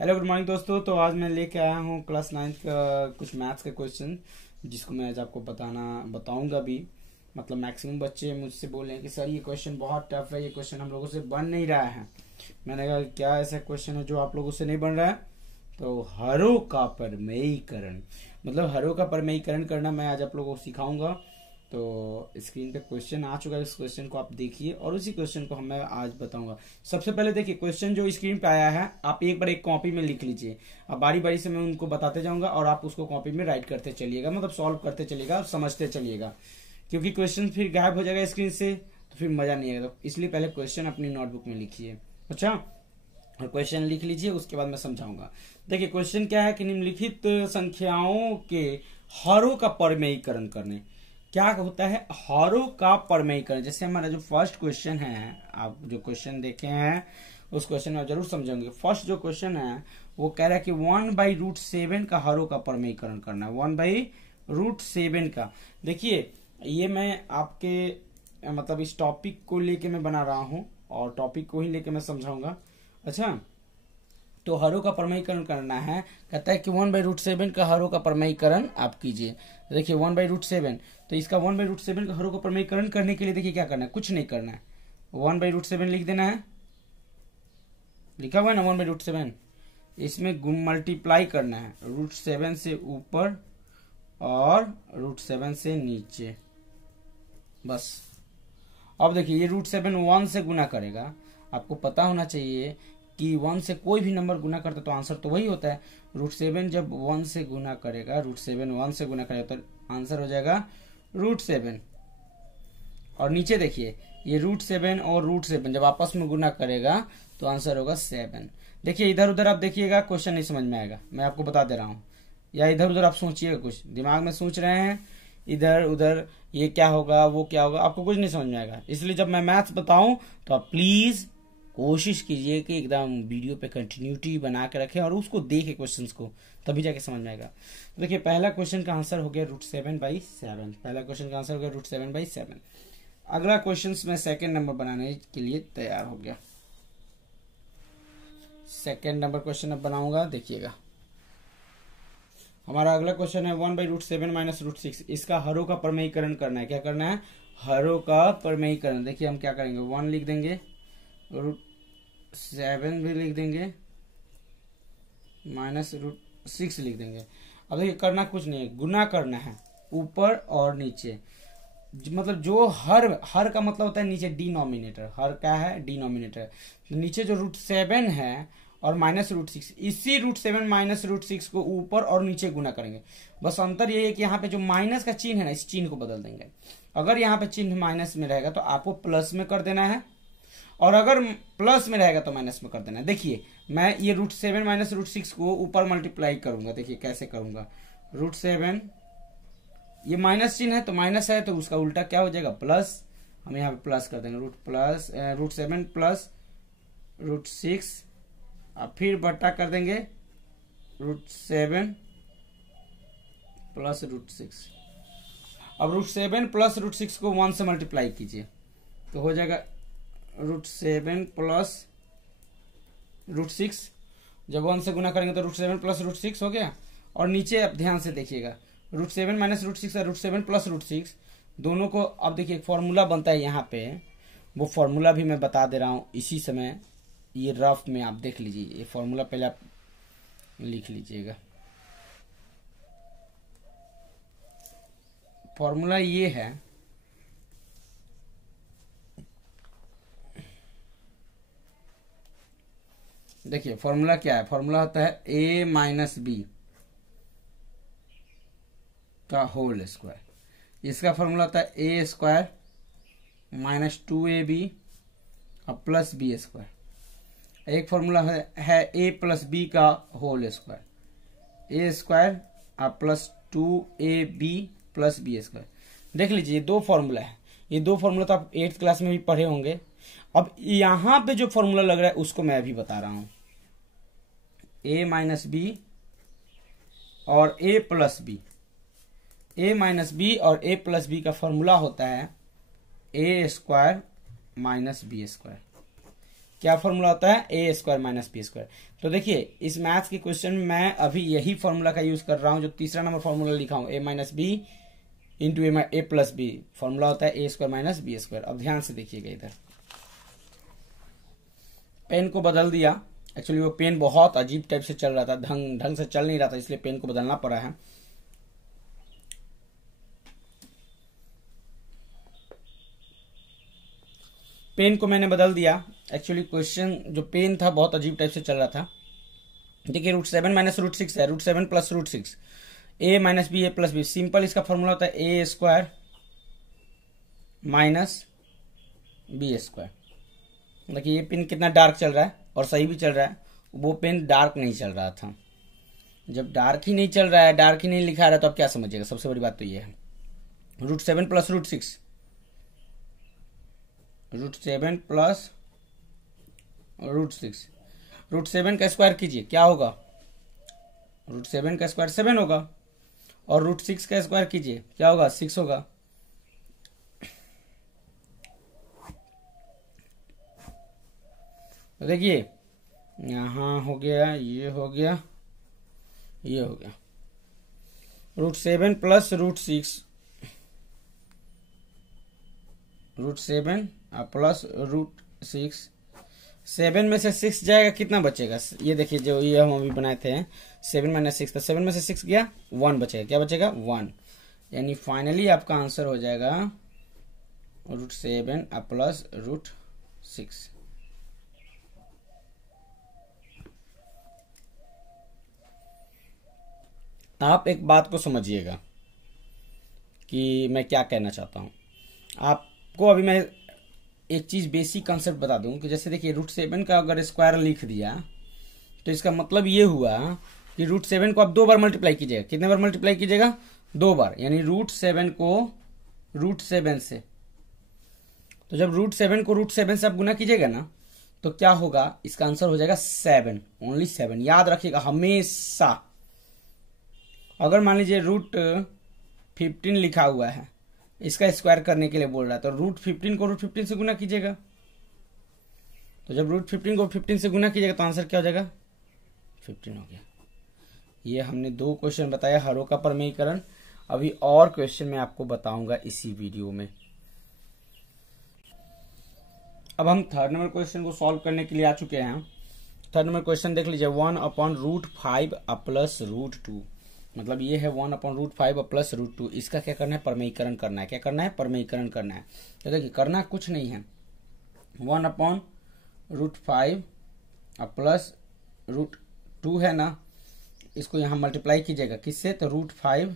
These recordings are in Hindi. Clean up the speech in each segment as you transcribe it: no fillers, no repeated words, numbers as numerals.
हेलो गुड मॉर्निंग दोस्तों। तो आज मैं लेके आया हूँ क्लास 9 का कुछ मैथ्स का क्वेश्चन, जिसको मैं आज आपको बताऊंगा भी। मतलब मैक्सिमम बच्चे मुझसे बोले हैं कि सर ये क्वेश्चन बहुत टफ है, ये क्वेश्चन हम लोगों से बन नहीं रहा है। मैंने कहा क्या ऐसा क्वेश्चन है जो आप लोगों से नहीं बन रहा है? तो हरों का परमेयीकरण, मतलब हरों का परमेयीकरण करना मैं आज आप लोगों को सिखाऊंगा। तो स्क्रीन पे क्वेश्चन आ चुका है, इस क्वेश्चन को आप देखिए और उसी क्वेश्चन को मैं आज बताऊंगा। सबसे पहले देखिए क्वेश्चन जो स्क्रीन पे आया है, आप एक बार एक कॉपी में लिख लीजिए। अब बारी बारी से मैं उनको बताते जाऊंगा और आप उसको कॉपी में राइट करते चलिएगा, मतलब सॉल्व करते चलिएगा और समझते चलिएगा, क्योंकि क्वेश्चन फिर गायब हो जाएगा स्क्रीन से तो फिर मजा नहीं आएगा। तो इसलिए पहले क्वेश्चन अपनी नोटबुक में लिखिए। अच्छा, और क्वेश्चन लिख लीजिए, उसके बाद मैं समझाऊंगा। देखिए क्वेश्चन क्या है कि निम्नलिखित संख्याओं के हरों का परमेयीकरण करने। क्या होता है हरों का परमेयीकरण? जैसे हमारा जो फर्स्ट क्वेश्चन है, आप जो क्वेश्चन देखे हैं उस क्वेश्चन में जरूर समझेंगे। फर्स्ट जो क्वेश्चन है वो कह रहा है कि 1/√7 का हरों का परमेयीकरण करना है। 1/√7 का, देखिए ये मैं आपके मतलब इस टॉपिक को लेके मैं बना रहा हूं और टॉपिक को ही लेके मैं समझाऊंगा। अच्छा, तो हरों का परमेयीकरण करना है। कहता है कि 1/√7 का हरों का परमेयीकरण आप कीजिए। देखिए 1/√7, तो इसका 1/√7 का हरों का परमेयीकरण करने के लिए देखिए क्या करना है, कुछ नहीं करना है। 1/√7 लिख देना है, लिखा हुआ है ना 1/√7। इसमें मल्टीप्लाई करना है √7 से ऊपर और √7 से नीचे, बस। अब देखिए ये √7 1 से गुना करेगा। आपको पता होना चाहिए कि 1 से कोई भी नंबर गुना करता तो आंसर तो वही होता है। √7 जब 1 से गुना करेगा, √7 1 से गुना करेगा तो आंसर हो जाएगा √7। और नीचे देखिए ये √7 और √7 जब आपस में गुना करेगा तो आंसर होगा 7। देखिए इधर उधर आप देखिएगा, क्वेश्चन नहीं समझ में आएगा, मैं आपको बता दे रहा हूँ। या इधर उधर आप सोचिएगा, कुछ दिमाग में सोच रहे हैं इधर उधर, ये क्या होगा वो क्या होगा, आपको कुछ नहीं समझ में आएगा। इसलिए जब मैं मैथ्स बताऊं तो आप प्लीज कोशिश कीजिए कि एकदम वीडियो पे कंटिन्यूटी बना के रखें और उसको देखें क्वेश्चंस को, तभी जाके समझ में आएगा। तो देखिए पहला क्वेश्चन का आंसर हो गया √7/7। पहला क्वेश्चन का आंसर हो गया √7/7। अगला क्वेश्चन मैं सेकेंड नंबर बनाने के लिए तैयार हो गया। सेकेंड नंबर क्वेश्चन अब बनाऊंगा, देखिएगा। हमारा अगला क्वेश्चन है 1/√7 - √6। इसका हरों का परमेयीकरण करना है। क्या करना है? हरों का परमेयीकरण। देखिए हम क्या करेंगे, 1 लिख देंगे, √7 भी लिख देंगे, -√6 लिख देंगे। अब देखिए करना कुछ नहीं है, गुना करना है ऊपर और नीचे। मतलब जो हर का मतलब होता है नीचे डिनोमिनेटर। हर क्या है? डिनोमिनेटर। तो नीचे जो √7 है और -√6, इसी √7 -√6 को ऊपर और नीचे गुना करेंगे। बस अंतर ये है कि यहाँ पे जो माइनस का चिन्ह है ना, इस चिन्ह को बदल देंगे। अगर यहाँ पे चिन्ह माइनस में रहेगा तो आपको प्लस में कर देना है, और अगर प्लस में रहेगा तो माइनस में कर देना है। देखिए मैं ये √7 -√6 को ऊपर मल्टीप्लाई करूंगा। देखिए कैसे करूंगा, √7 ये माइनस चिन्ह है तो माइनस है तो उसका उल्टा क्या हो जाएगा, प्लस। हम यहाँ पे प्लस कर देंगे, √7 प्लस √6, अब फिर बट्टा कर देंगे √7 प्लस √6। अब √7 प्लस √6 को 1 से मल्टीप्लाई कीजिए तो हो जाएगा √7 प्लस √6। जब 1 से गुना करेंगे तो √7 प्लस √6 हो गया। और नीचे अब ध्यान से देखिएगा, √7 -√6 और √7 प्लस √6 दोनों को, अब देखिए फॉर्मूला बनता है यहाँ पे। वो फॉर्मूला भी मैं बता दे रहा हूँ इसी समय, ये रफ में आप देख लीजिए। ये फॉर्मूला पहले आप लिख लीजिएगा। फॉर्मूला ये है, देखिए फॉर्मूला क्या है? फॉर्मूला होता है a - b का होल स्क्वायर। इसका फॉर्मूला होता है a² - 2ab और प्लस b²। एक फॉर्मूला है a + b का whole square, a² plus 2ab plus b²। देख लीजिए ये दो फॉर्मूला है। ये दो फॉर्मूला तो आप 8th क्लास में भी पढ़े होंगे। अब यहां पे जो फॉर्मूला लग रहा है उसको मैं अभी बता रहा हूं, a - b और a + b। a - b और a + b का फॉर्मूला होता है a² - b²। क्या फॉर्मूला होता है, ए स्क्वायर माइनस बी स्क्वायर। तो देखिए इस मैथ्स के क्वेश्चन में मैं अभी यही फॉर्मूला का यूज कर रहा हूं, जो तीसरा नंबर फॉर्मूला लिखा हूं, ए माइनस बी इंटू ए प्लस बी, फॉर्मूला होता है ए स्क्वायर माइनस बी स्क्वायर। अब ध्यान से देखिएगा, इधर पेन को बदल दिया। एक्चुअली वो पेन बहुत अजीब टाइप से चल रहा था, ढंग से चल नहीं रहा था, इसलिए पेन को बदलना पड़ा है। पेन को मैंने बदल दिया। एक्चुअली क्वेश्चन जो पेन था बहुत अजीब टाइप से चल रहा था। देखिए √7 माइनस √6 है, √7 plus √6, A minus b a plus B. Simple इसका फॉर्मूला होता है ए स्क्वायर माइनस बी स्क्वायर। देखिए ये पेन कितना डार्क चल रहा है और सही भी चल रहा है, वो पेन डार्क नहीं चल रहा था। जब डार्क ही नहीं चल रहा है, डार्क ही नहीं लिखा रहा है, तो आप क्या समझिएगा, सबसे बड़ी बात तो ये है। √7 प्लस √6, √7 प्लस √6, √7 का स्क्वायर कीजिए, क्या होगा, √7 का स्क्वायर 7 होगा, और √6 का स्क्वायर कीजिए, क्या होगा, 6 होगा। तो देखिए यहाँ हो गया, ये हो गया, ये हो गया, √7 प्लस √6, √7 प्लस √6, 7 में से 6 जाएगा, कितना बचेगा, ये देखिए जो ये हम अभी बनाए थे 7 माइनस 6 था, 7 में से 6 गया, 1 बचेगा, क्या बचेगा, 1। यानी फाइनली आपका आंसर हो जाएगा √7 प्लस √6। आप एक बात को समझिएगा कि मैं क्या कहना चाहता हूँ। आपको अभी मैं एक चीज बेसिक कॉन्सेप्ट बता दूं कि जैसे देखिए √7 का अगर स्क्वायर लिख दिया तो इसका मतलब ये हुआ कि √7 को आप 2 बार मल्टीप्लाई कीजिएगा। कितने बार मल्टीप्लाई कीजिएगा, 2 बार, यानी √7 को √7 से। तो जब √7 को √7 से आप गुना कीजिएगा ना, तो क्या होगा, इसका आंसर हो जाएगा 7, ओनली 7। याद रखिएगा हमेशा। अगर मान लीजिए √15 लिखा हुआ है, इसका स्क्वायर करने के लिए बोल रहा है, तो √15 को √15 से गुना कीजिएगा। तो जब √15 को 15 से गुना कीजिएगा तो आंसर क्या हो जाएगा, 15 हो गया। ये हमने 2 क्वेश्चन बताया, हरों का प्रमेयीकरण। अभी और क्वेश्चन मैं आपको बताऊंगा इसी वीडियो में। अब हम थर्ड नंबर क्वेश्चन को सॉल्व करने के लिए आ चुके हैं। थर्ड नंबर क्वेश्चन देख लीजिए, 1/√5 प्लस √2, मतलब ये है 1/√5 प्लस √2। इसका क्या करना है, परमेयीकरण करना है। क्या करना है, परमेयीकरण करना है। तो देखिए करना कुछ नहीं है, 1/√5 प्लस √2 है ना, इसको यहाँ मल्टीप्लाई कीजिएगा, किससे, तो √5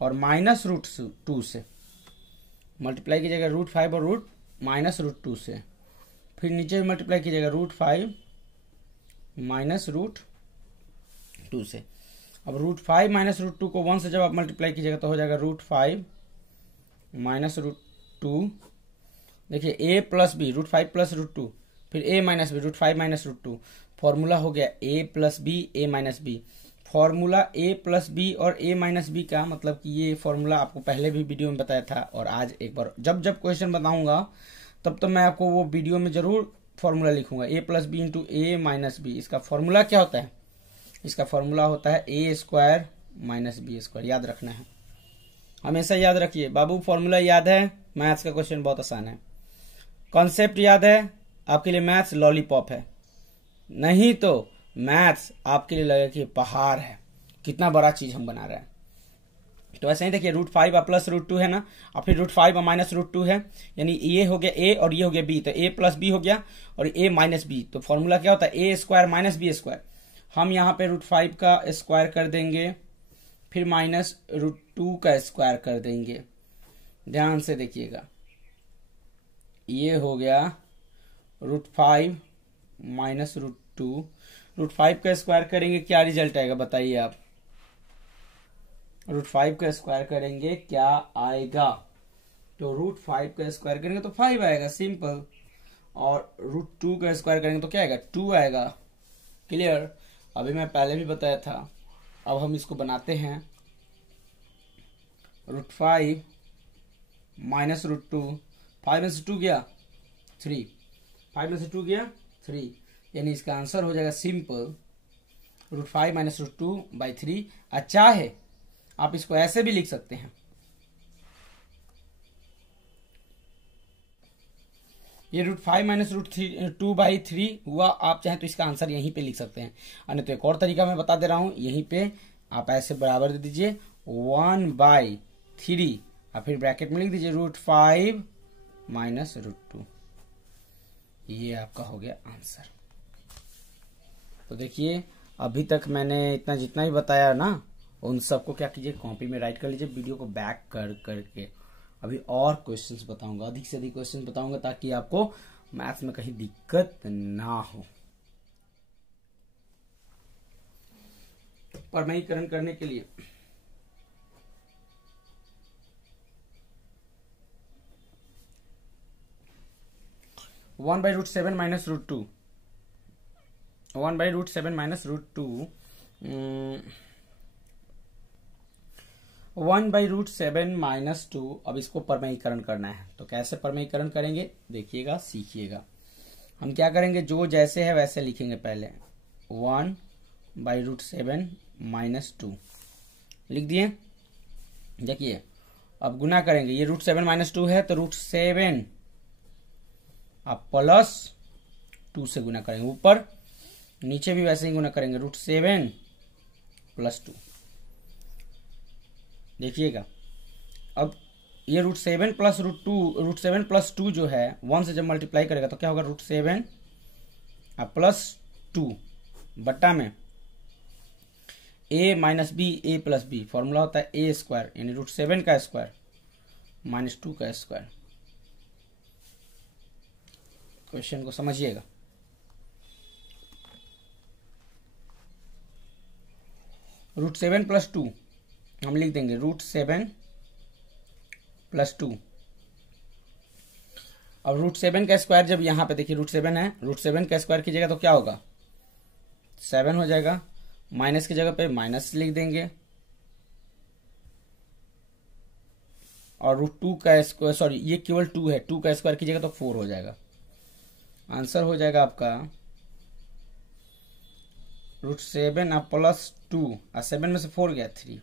और माइनस √2 से मल्टीप्लाई कीजिएगा, √5 और माइनस √2 से। फिर नीचे मल्टीप्लाई कीजिएगा √5 माइनस √2 से। अब √5 माइनस √2 को 1 से जब आप मल्टीप्लाई कीजिएगा तो हो जाएगा √5 माइनस √2। देखिए a प्लस बी, √5 प्लस √2, फिर a minus b, √5 minus √2। Formula हो गया a plus b a minus b. Formula a plus b और a माइनस बी का मतलब कि ये फॉर्मूला आपको पहले भी वीडियो में बताया था, और आज एक बार जब जब क्वेश्चन बताऊंगा तब तो मैं आपको वो वीडियो में जरूर फॉर्मूला लिखूंगा, a plus b into a minus b. इसका फॉर्मूला क्या होता है, इसका फॉर्मूला होता है a square minus b square. याद रखना है, हमेशा याद रखिए बाबू, फॉर्मूला याद है, मैथ्स का क्वेश्चन बहुत आसान है। कॉन्सेप्ट याद है, आपके लिए मैथ्स लॉलीपॉप है, नहीं तो मैथ्स आपके लिए लगेगा कि पहाड़ है, कितना बड़ा चीज हम बना रहे हैं। तो ऐसे ही देखिए √5 प्लस √2 है ना, और फिर √5 माइनस √2 है, यानी ये हो गया a और ये हो गया b, तो a प्लस बी हो गया और a माइनस बी। तो फॉर्मूला क्या होता है, a square minus b square. हम यहाँ पे √5 का स्क्वायर कर देंगे, फिर माइनस √2 का स्क्वायर कर देंगे। ध्यान से देखिएगा, ये हो गया √5 माइनस √2। √5 का स्क्वायर करेंगे, क्या रिजल्ट आएगा बताइए आप, √5 का स्क्वायर करेंगे क्या आएगा, तो √5 का स्क्वायर करेंगे तो 5 आएगा, सिंपल। और √2 का स्क्वायर करेंगे तो क्या आएगा, 2 आएगा। क्लियर, अभी मैं पहले भी बताया था। अब हम इसको बनाते हैं, √5 माइनस √2, 5 में से 2 गया 3, 5 में से 2 गया 3, यानी इसका आंसर हो जाएगा सिंपल √5 माइनस √2/3। चाहे आप इसको ऐसे भी लिख सकते हैं, ये √5 माइनस √2/3 हुआ। आप चाहे तो इसका आंसर यहीं पे लिख सकते हैं, अन्य तो एक और तरीका मैं बता दे रहा हूं, यहीं पे आप ऐसे बराबर दे दीजिए 1/3 और फिर ब्रैकेट में लिख दीजिए √5 माइनस √2। ये आपका हो गया आंसर। तो देखिए अभी तक मैंने इतना जितना भी बताया ना, उन सबको क्या कीजिए, कॉपी में राइट कर लीजिए, वीडियो को बैक कर करके। अभी और क्वेश्चंस बताऊंगा, अधिक से अधिक क्वेश्चंस बताऊंगा, ताकि आपको मैथ्स में कहीं दिक्कत ना हो। परमयीकरण करने के लिए 1/√7 माइनस √2, 1/√7 माइनस √2, 1/√7 माइनस 2। अब इसको परमयीकरण करना है, तो कैसे परमयीकरण करेंगे देखिएगा, सीखिएगा। हम क्या करेंगे, जो जैसे है वैसे लिखेंगे। पहले 1/√7 माइनस 2 लिख दिए। देखिए अब गुना करेंगे, ये √7 माइनस 2 है, तो √7 आप प्लस 2 से गुना करेंगे, ऊपर नीचे भी वैसे ही गुना करेंगे, √7 प्लस 2। देखिएगा अब ये √7 प्लस √7 प्लस 2 जो है 1 से जब मल्टीप्लाई करेगा तो क्या होगा, √7 प्लस 2 बट्टा में a minus b, a plus b, formula होता है a स्क्वायर, यानी √7 का स्क्वायर माइनस 2 का स्क्वायर। क्वेश्चन को समझिएगा। √7 प्लस 2 हम लिख देंगे √7 प्लस 2। अब √7 का स्क्वायर जब यहां पे देखिए √7 है, √7 का स्क्वायर कीजिएगा तो क्या होगा, 7 हो जाएगा। माइनस की जगह पे माइनस लिख देंगे, और √2 का स्क्वायर, सॉरी ये केवल 2 है, 2 का स्क्वायर कीजिएगा तो 4 हो जाएगा। आंसर हो जाएगा आपका √7 प्लस 2, और 7 में से 4 गया 3,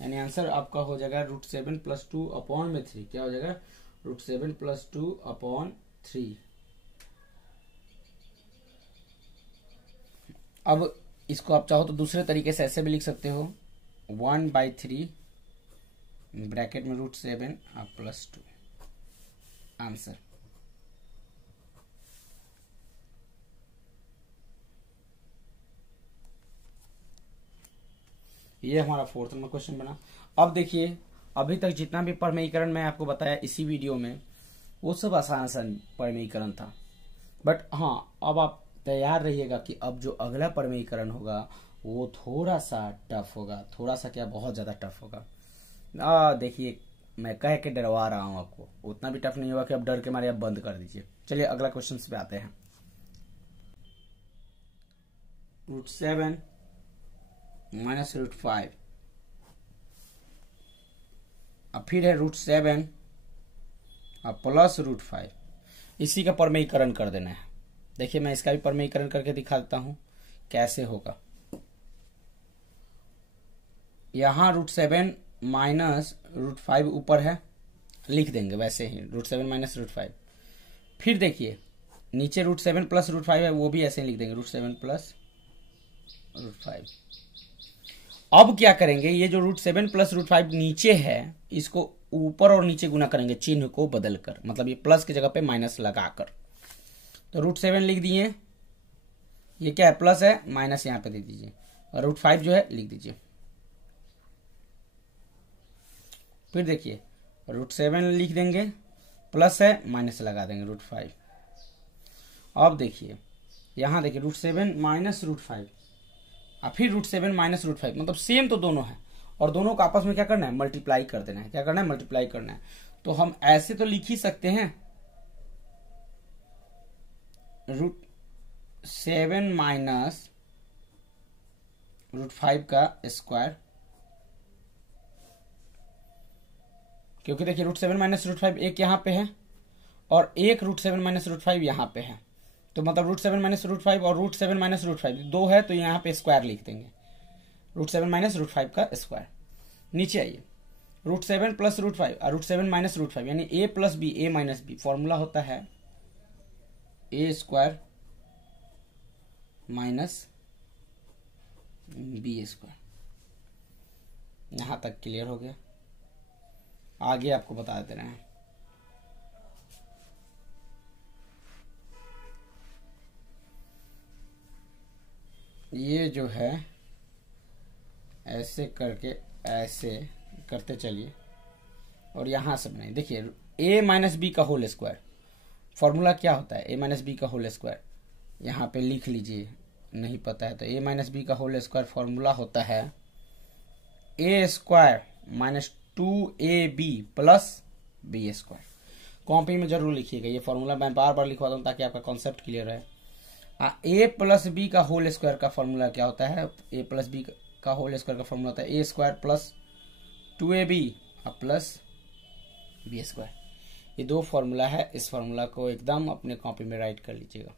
यानी आंसर आपका हो जाएगा √7 प्लस 2 अपॉन में 3। क्या हो जाएगा, √7 प्लस 2 अपॉन 3। अब इसको आप चाहो तो दूसरे तरीके से ऐसे भी लिख सकते हो, 1/3 ब्रैकेट में √7 प्लस 2। आंसर ये हमारा 4th नंबर क्वेश्चन बना। अब देखिए अभी तक जितना भी परमयीकरण मैं आपको बताया इसी वीडियो में, वो सब आसान आसान परमयीकरण था। बट हाँ, अब आप तैयार रहिएगा कि अब जो अगला परमयीकरण होगा वो थोड़ा सा टफ होगा, थोड़ा सा क्या, बहुत ज्यादा टफ होगा। देखिए मैं कह के डरवा रहा हूं आपको, उतना भी टफ नहीं होगा कि अब डर के मारे आप बंद कर दीजिए। चलिए अगला क्वेश्चन पे आते हैं। √7 माइनस √5, अब फिर है √7 प्लस √5, इसी का परमयीकरण कर देना है। देखिए मैं इसका भी परमयीकरण करके दिखा देता हूं कैसे होगा। यहां √7 माइनस √5 ऊपर है, लिख देंगे वैसे ही √7 माइनस √5। फिर देखिए नीचे √7 प्लस √5 है, वो भी ऐसे ही लिख देंगे √7 प्लस √5। अब क्या करेंगे, ये जो √7 प्लस √5 नीचे है, इसको ऊपर और नीचे गुना करेंगे चिन्ह को बदलकर, मतलब ये प्लस की जगह पे माइनस लगाकर। तो √7 लिख दिए, ये क्या है, प्लस है, माइनस यहां पे दे दीजिए, और √5 जो है लिख दीजिए। फिर देखिए √7 लिख देंगे, प्लस है, माइनस लगा देंगे √5। अब देखिए यहां देखिए √7 माइनस √5 और फिर √7 माइनस √5, मतलब सेम तो दोनों है, और दोनों को आपस में क्या करना है, मल्टीप्लाई कर देना है। क्या करना है, मल्टीप्लाई करना है। तो हम ऐसे तो लिख ही सकते हैं √7 माइनस √5 का स्क्वायर, क्योंकि देखिए √7 माइनस √5 एक यहां पे है और एक √7 माइनस √5 यहां पे है, तो मतलब √7 माइनस √5 और √7 माइनस √5 दो है, तो यहाँ पे स्क्वायर लिख देंगे, √7 माइनस √5 का स्क्वायर। नीचे आइए, √7 प्लस √5 और √7 माइनस √5 यानी a plus b, a minus b, formula होता है a square minus b square. यहाँ तक क्लियर हो गया, आगे आपको बता दे रहे हैं। ये जो है ऐसे करके ऐसे करते चलिए और यहाँ से बनाइए। देखिए a माइनस बी का होल स्क्वायर, फॉर्मूला क्या होता है, a माइनस बी का होल स्क्वायर, यहाँ पे लिख लीजिए, नहीं पता है तो a माइनस बी का होल स्क्वायर फॉर्मूला होता है a square minus 2ab plus b square. Copy में जरूर लिखिएगा, ये फॉर्मूला मैं बार बार लिखवाता हूँ ताकि आपका कॉन्सेप्ट क्लियर है। a प्लस बी का होल स्क्वायर का फॉर्मूला क्या होता है, a प्लस बी का होल स्क्वायर का फॉर्मूला होता है a square plus 2ab plus b square. ये दो फॉर्मूला है, इस फॉर्मूला को एकदम अपने कॉपी में राइट कर लीजिएगा।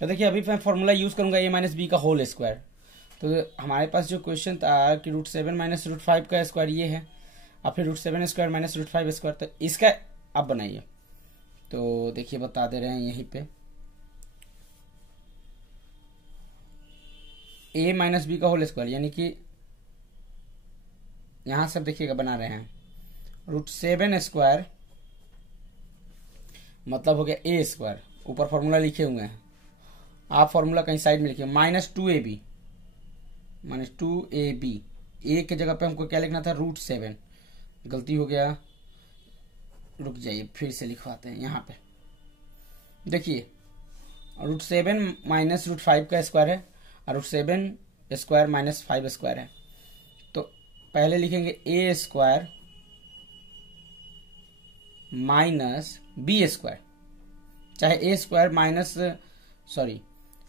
तो देखिए अभी मैं फॉर्मूला यूज करूंगा a माइनस बी का होल स्क्वायर। तो हमारे पास जो क्वेश्चन था कि √7 माइनस √5 का स्क्वायर ये है, और फिर √7 स्क्वायर माइनस √5 स्क्वायर, तो इसका अब बनाइए। तो देखिए बता दे रहे हैं यहीं पे a माइनस बी का होल स्क्वायर, यानी कि यहां से देखिएगा बना रहे हैं √7 स्क्वायर मतलब हो गया a स्क्वायर, ऊपर फॉर्मूला लिखे हुए हैं, आप फॉर्मूला कहीं साइड में लिखिए, माइनस 2ab a के जगह पे हमको क्या लिखना था √7, गलती हो गया, रुक जाइए फिर से लिखवाते हैं। यहाँ पे देखिए √7 माइनस √5 का स्क्वायर है और √7 स्क्वायर माइनस 5 स्क्वायर है, तो पहले लिखेंगे a square minus b square, चाहे a स्क्वायर माइनस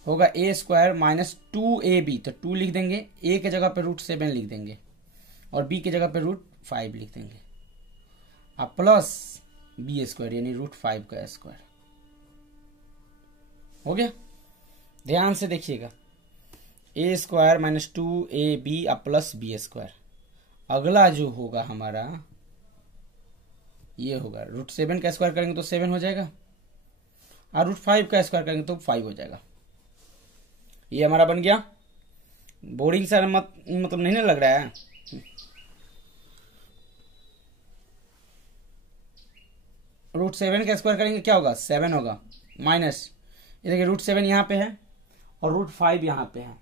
होगा a स्क्वायर माइनस 2ab, तो 2 लिख देंगे, a के जगह पे √7 लिख देंगे और b के जगह पे √5 लिख देंगे, अब प्लस बी स्क्वायर यानी √5 का स्क्वायर हो गया। ध्यान से देखिएगा, a square minus 2ab plus b square. अगला जो होगा हमारा ये होगा √7 का स्क्वायर करेंगे तो 7 हो जाएगा और √5 का स्क्वायर करेंगे तो 5 हो जाएगा। ये हमारा बन गया। बोरिंग सा मतलब नहीं ना लग रहा है। √7 का स्क्वायर करेंगे क्या होगा 7 होगा, माइनस ये देखिए √7 यहाँ पे है और √5 यहाँ पे है,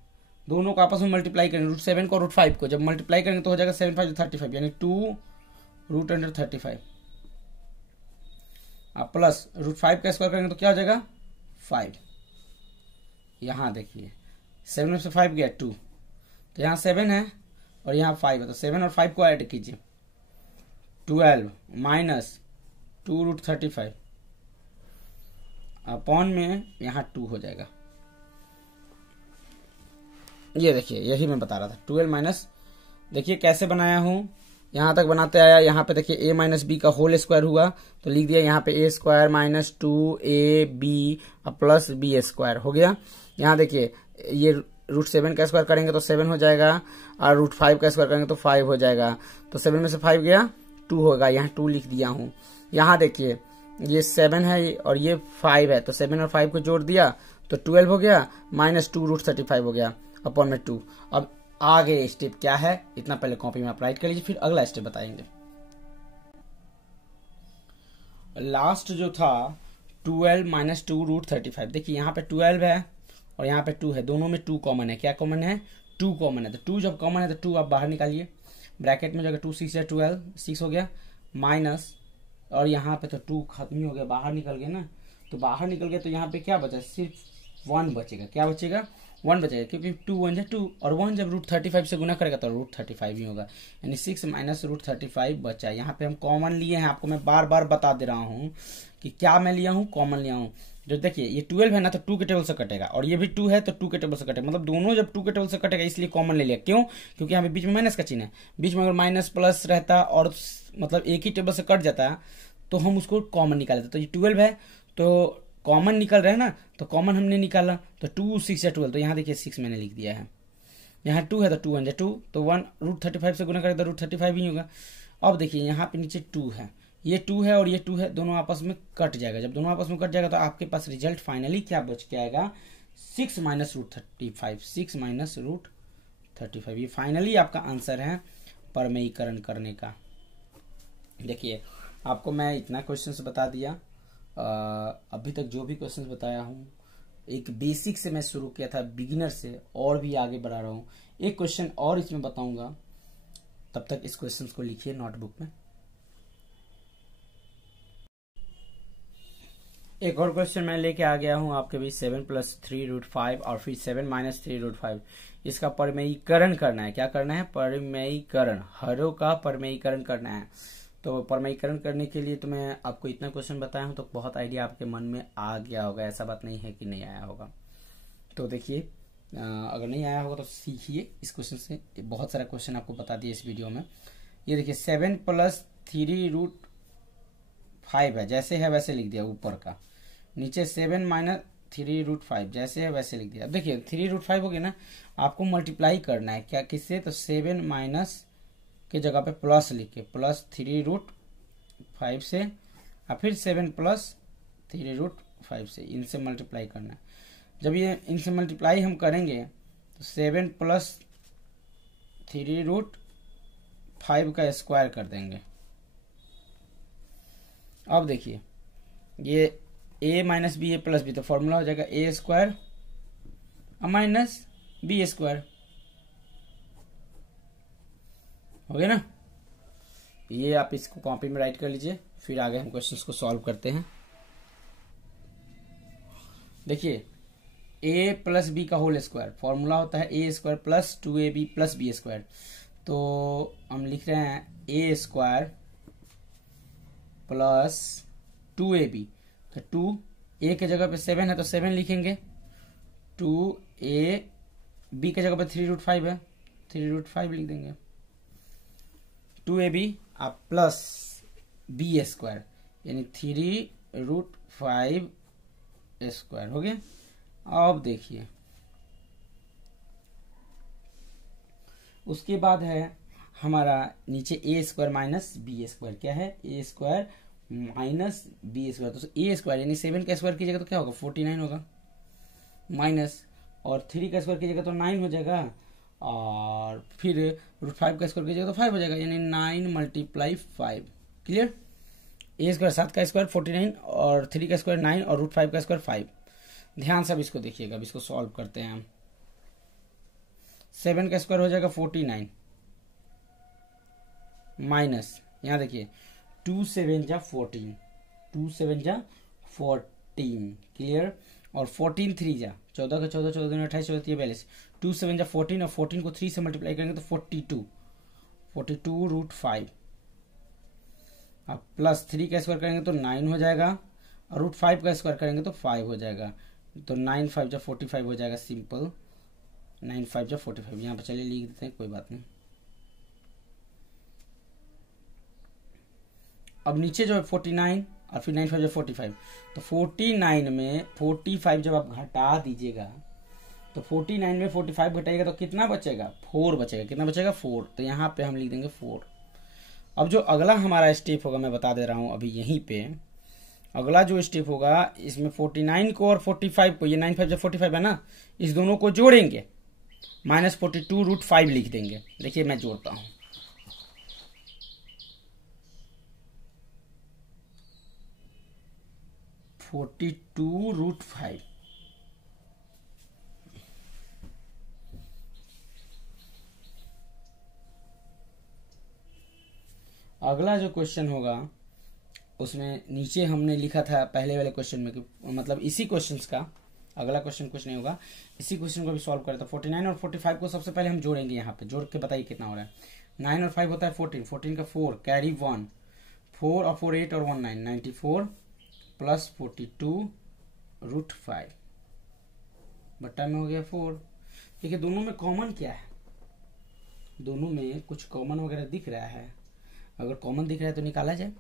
दोनों को आपस में मल्टीप्लाई करेंगे, √7 को और √5 को जब मल्टीप्लाई करेंगे तो हो जाएगा 7 5 35 यानी 2√35 प्लस √5 का स्क्वायर करेंगे तो क्या हो जाएगा 5। यहाँ देखिए 7 में से 5 गया 2, तो यहाँ 7 है और यहाँ 5 है, तो 7 और 5 को ऐड कीजिए, 12 माइनस 2√35 अपॉन में यहाँ 2 हो जाएगा। ये देखिए यही मैं बता रहा था, 12 माइनस, देखिए कैसे बनाया हूँ, यहाँ तक बनाते आया, यहाँ पे देखिए a माइनस बी का होल स्क्वायर हुआ तो लिख दिया यहाँ पे a square minus 2ab plus b square हो गया। यहाँ देखिए ये √7 का स्क्वायर करेंगे तो 7 हो जाएगा और √5 का स्क्वायर करेंगे तो 5 हो जाएगा, तो 7 में से 5 गया 2 होगा, यहाँ 2 लिख दिया हूँ। यहाँ देखिए ये 7 है और ये 5 है, तो 7 और 5 को जोड़ दिया तो 12 हो गया माइनस 2√35 हो गया अपॉन में 2। अब आगे स्टेप क्या है इतना पहले कॉपी में आप राइट कर लीजिए, फिर अगला स्टेप बताएंगे। लास्ट जो था 12 माइनस 2√35, देखिए यहाँ पे 12 है और यहाँ पे 2 है, दोनों में 2 कॉमन है, क्या कॉमन है 2 कॉमन है, तो 2 जब कॉमन है तो 2 आप बाहर निकालिए, ब्रैकेट में जगह 2 6 है 12 6 हो गया माइनस, और यहाँ पे तो 2 खत्म ही हो गया, बाहर निकल गया ना, तो बाहर निकल गया तो यहाँ पे क्या बचा सिर्फ 1 बचेगा, क्या बचेगा 1 बचेगा, क्योंकि 2 1 2 और 1 जब √35 से गुना करेगा तो √35 ही होगा, यानी 6 माइनस √35 बचा। यहाँ पे हम कॉमन लिए हैं, आपको मैं बार बार बता दे रहा हूँ कि क्या मैं लिया हूँ, कॉमन लिया हूँ। जो देखिए ये 12 है ना तो 2 के टेबल से कटेगा और ये भी 2 है तो 2 के टेबल से कटेगा, मतलब दोनों जब 2 के टेबल से कटेगा इसलिए कॉमन ले लिया, क्यों, क्योंकि यहाँ पे बीच में माइनस का चिन्ह है, बीच में अगर माइनस प्लस रहता और मतलब एक ही टेबल से कट जाता तो हम उसको कॉमन निकाल देते, तो ये 12 है तो कॉमन निकल रहा है ना, तो कॉमन हमने निकाला तो 2 6 या 12, तो यहाँ देखिए 6 मैंने लिख दिया है। यहाँ 2 है तो 2 1 2, तो 1√35 से गुना करें तो √35 ही होगा। अब देखिए यहाँ पे नीचे 2 है, ये 2 है और ये 2 है, दोनों आपस में कट जाएगा। जब दोनों आपस में कट जाएगा तो आपके पास रिजल्ट फाइनली क्या बच के आएगा, 6 - √35, 6 - √35। ये फाइनली आपका आंसर है परमेयीकरण करने का। देखिए आपको मैं इतना क्वेश्चंस बता दिया। अभी तक जो भी क्वेश्चंस बताया हूँ एक बेसिक से मैं शुरू किया था, बिगिनर से, और भी आगे बढ़ा रहा हूँ। एक क्वेश्चन और इसमें बताऊंगा, तब तक इस क्वेश्चंस को लिखिए नोटबुक में। एक और क्वेश्चन मैं लेके आ गया हूँ आपके बीच, 7 + 3√5 और फिर 7 - 3√5। इसका परमेयीकरण करना है। क्या करना है, परमेयीकरण, हरों का परमेयीकरण करना है। तो परमेयीकरण करने के लिए तो मैं आपको इतना क्वेश्चन बताया हूँ, तो बहुत आइडिया आपके मन में आ गया होगा, ऐसा बात नहीं है कि नहीं आया होगा। तो देखिए अगर नहीं आया होगा तो सीखिए इस क्वेश्चन से, बहुत सारा क्वेश्चन आपको बता दिए इस वीडियो में। ये देखिए 7 + 3√5 है, जैसे है वैसे लिख दिया ऊपर का, नीचे 7 - 3√5 जैसे है वैसे लिख दिया। अब देखिए 3√5 हो गया ना, आपको मल्टीप्लाई करना है क्या, किससे, तो 7 माइनस के जगह पे प्लस लिख के, प्लस 3√5 से, और फिर 7 + 3√5 से, इनसे मल्टीप्लाई करना है। जब ये इनसे मल्टीप्लाई हम करेंगे तो 7 + 3√5 का स्क्वायर कर देंगे। अब देखिए ये a - b a + b, तो फॉर्मूला हो जाएगा a² माइनस b², हो गया ना। ये आप इसको कॉपी में राइट कर लीजिए, फिर आगे हम क्वेश्चंस को सॉल्व करते हैं। देखिए a + b का होल स्क्वायर, फॉर्मूला होता है a² + 2ab + b²। तो हम लिख रहे हैं a² + 2ab, तो 2 a के जगह पे 7 है तो 7 लिखेंगे, 2a b के जगह पे 3√5 है, 3√5 लिख देंगे, 2ab आप प्लस b² यानी 3√5² हो गया। अब देखिए उसके बाद है हमारा नीचे a² माइनस b², क्या है, a² माइनस b², तो a² यानी 7 का स्क्वायर कीजिएगा तो क्या होगा, 49 होगा, माइनस, और 3 का स्क्वायर कीजिएगा तो 9 हो जाएगा, और फिर √5 का स्क्वायर कीजिएगा तो 5 हो जाएगा, यानी 9 × 5। क्लियर, a² 7 का स्क्वायर 49 और 3 का स्क्वायर 9 और √5 का स्क्वायर 5। ध्यान से अब इसको देखिएगा, अब इसको सॉल्व करते हैं हम। 7 का स्क्वायर हो जाएगा 49 माइनस, यहाँ देखिए 2 7 जा 14, 2 7 जा 14, क्लियर, और 14 3 जा 14 का 14, 14 दूनी 28, 14 42, 2 7 जा 14, और 14 को 3 से मल्टीप्लाई करेंगे तो 42√5, अब प्लस 3 का स्क्वायर करेंगे तो 9 हो जाएगा, और √5 का स्क्वायर करेंगे तो 5 हो जाएगा, तो 9 5 जा 45 हो जाएगा, सिंपल 9 5 जा 45। यहाँ पर चलिए लिख देते हैं, कोई बात नहीं। अब नीचे जो है 49 और फिर 9 5 जा 45, तो 49 में 45 जब आप घटा दीजिएगा तो 49 में 45 घटाइएगा तो कितना बचेगा, 4 बचेगा। कितना बचेगा, 4, तो यहाँ पे हम लिख देंगे 4। अब जो अगला हमारा स्टेप होगा, मैं बता दे रहा हूँ अभी यहीं पे, अगला जो स्टेप होगा इसमें 49 को और 45 को, ये 9 5 जा 45 है ना, इस दोनों को जोड़ेंगे, -42√5 लिख देंगे। देखिए मैं जोड़ता हूँ, -42√5, अगला जो क्वेश्चन होगा उसमें नीचे हमने लिखा था पहले वाले क्वेश्चन में, मतलब इसी क्वेश्चंस का अगला क्वेश्चन कुछ नहीं होगा, इसी क्वेश्चन को भी सॉल्व करें। तो 49 और 45 को सबसे पहले हम जोड़ेंगे, यहाँ पे जोड़ के बताइए कितना हो रहा है। 9 और 5 होता है 14, 14 का 4 कैरी 1, 4 और 4 8 और 1 9, 94 प्लस 42√5 बट्टा में हो गया 4। देखिए दोनों में कॉमन क्या है, दोनों में कुछ कॉमन वगैरह दिख रहा है, अगर कॉमन दिख रहा है तो निकाला जाए।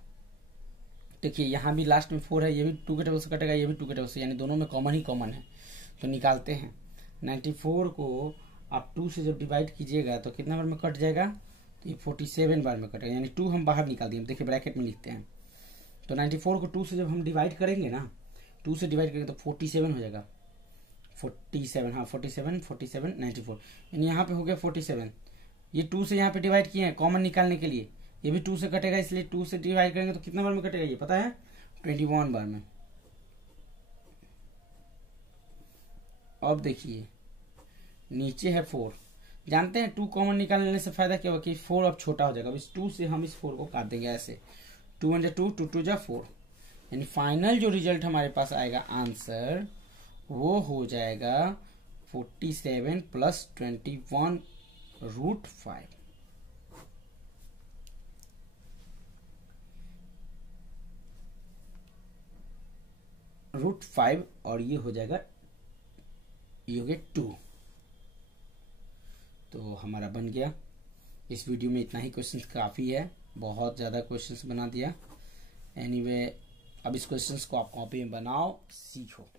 देखिए यहाँ भी लास्ट में 4 है, ये भी 2 के टेबल से कटेगा, ये भी 2 के टेबल से, यानी दोनों में कॉमन ही कॉमन है। तो निकालते हैं। 94 को आप 2 से जब डिवाइड कीजिएगा तो कितना बार में कट जाएगा, तो ये 47 बार में कटेगा, यानी 2 हम बाहर निकाल दिए। देखिए ब्रैकेट में लिखते हैं। तो 94 को 2 से जब हम डिवाइड करेंगे ना, 2 से डिवाइड करेंगे तो 47 हो जाएगा। 47, हाँ 47, 47, 94, यानी यहाँ पे हो गया 47। ये 2 से यहाँ पे डिवाइड किए हैं कॉमन निकालने के लिए, ये भी 2 से कटेगा, इसलिए 2 से डिवाइड करेंगे तो कितना बार में कटेगा ये पता है, 21 बार में। अब देखिए नीचे है 4, जानते हैं 2 कॉमन निकालने से फायदा क्या होगा कि 4 अब छोटा हो जाएगा। अब इस 2 से हम इस 4 को काट देंगे ऐसे, 2 1 2, 2 2 4, यानी फाइनल जो रिजल्ट हमारे पास आएगा आंसर वो हो जाएगा 47 प्लस 21 रूट 5। रूट 5 और ये हो जाएगा, ये हो गया 2। तो हमारा बन गया। इस वीडियो में इतना ही क्वेश्चंस काफ़ी है, बहुत ज़्यादा क्वेश्चंस बना दिया। एनीवे अब इस क्वेश्चंस को आप कॉपी में बनाओ, सीखो।